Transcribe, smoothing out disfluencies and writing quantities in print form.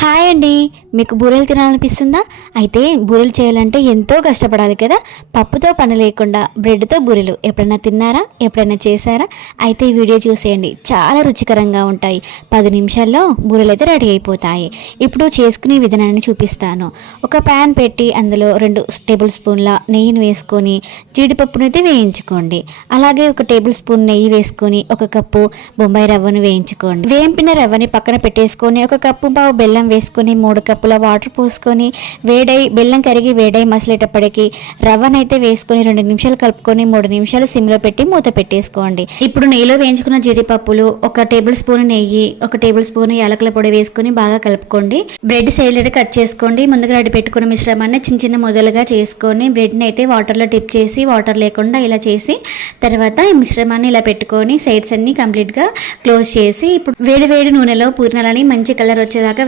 Hi అండి. మీకు బూరెలు తినాలనిపిస్తుందా? అయితే బూరెలు చేయాలంటే ఎంతో కష్టపడాలి కదా. పప్పుతో పని లేకుండా బ్రెడ్తో బూరెలు ఎప్పుడైనా తిన్నారా? ఎప్పుడైనా చేశారా? అయితే ఈ వీడియో చూసేయండి, చాలా రుచికరంగా ఉంటాయి. 10 నిమిషాల్లో బూరెలు అయితే రెడీ అయిపోతాయి. ఇప్పుడు చేసుకునే విధానాన్ని చూపిస్తాను. ఒక ప్యాన్ పెట్టి అందులో 2 టేబుల్ స్పూన్ల నెయ్యిని వేసుకొని జీడిపప్పును అయితే వేయించుకోండి. అలాగే 1 టేబుల్ స్పూన్ నెయ్యి వేసుకొని 1 కప్పు బొంబాయి రవ్వను వేయించుకోండి. వేంపిన రవ్వని పక్కన పెట్టేసుకొని 1 కప్పు పావు బెల్లం వేసుకొని 3 కప్పుల వాటర్ పోసుకొని బెల్లం కరిగి వేడై మసలేటప్పటికి రవ్వనైతే వేసుకొని 2 నిమిషాలు కలుపుకొని 3 నిమిషాలు సిమ్లో పెట్టి మూత పెట్టేసుకోండి. ఇప్పుడు నెయ్యిలో వేయించుకున్న జీడిపప్పులు, 1 టేబుల్ స్పూన్ నెయ్యి, 1 టేబుల్ స్పూన్ యాలకుల పొడి వేసుకొని బాగా కలుపుకోండి. బ్రెడ్ సైడ్ కట్ చేసుకోండి. ముందుగా రెడీ పెట్టుకున్న మిశ్రమాన్ని చిన్న చిన్న మొదలుగా చేసుకొని బ్రెడ్ని అయితే వాటర్లో డిప్ చేసి వాటర్ లేకుండా ఇలా చేసి తర్వాత ఈ మిశ్రమాన్ని ఇలా పెట్టుకొని సైడ్స్ అన్ని కంప్లీట్గా క్లోజ్ చేసి ఇప్పుడు వేడి వేడి నూనెలో పూర్ణాలని మంచి కలర్ వచ్చేదాకా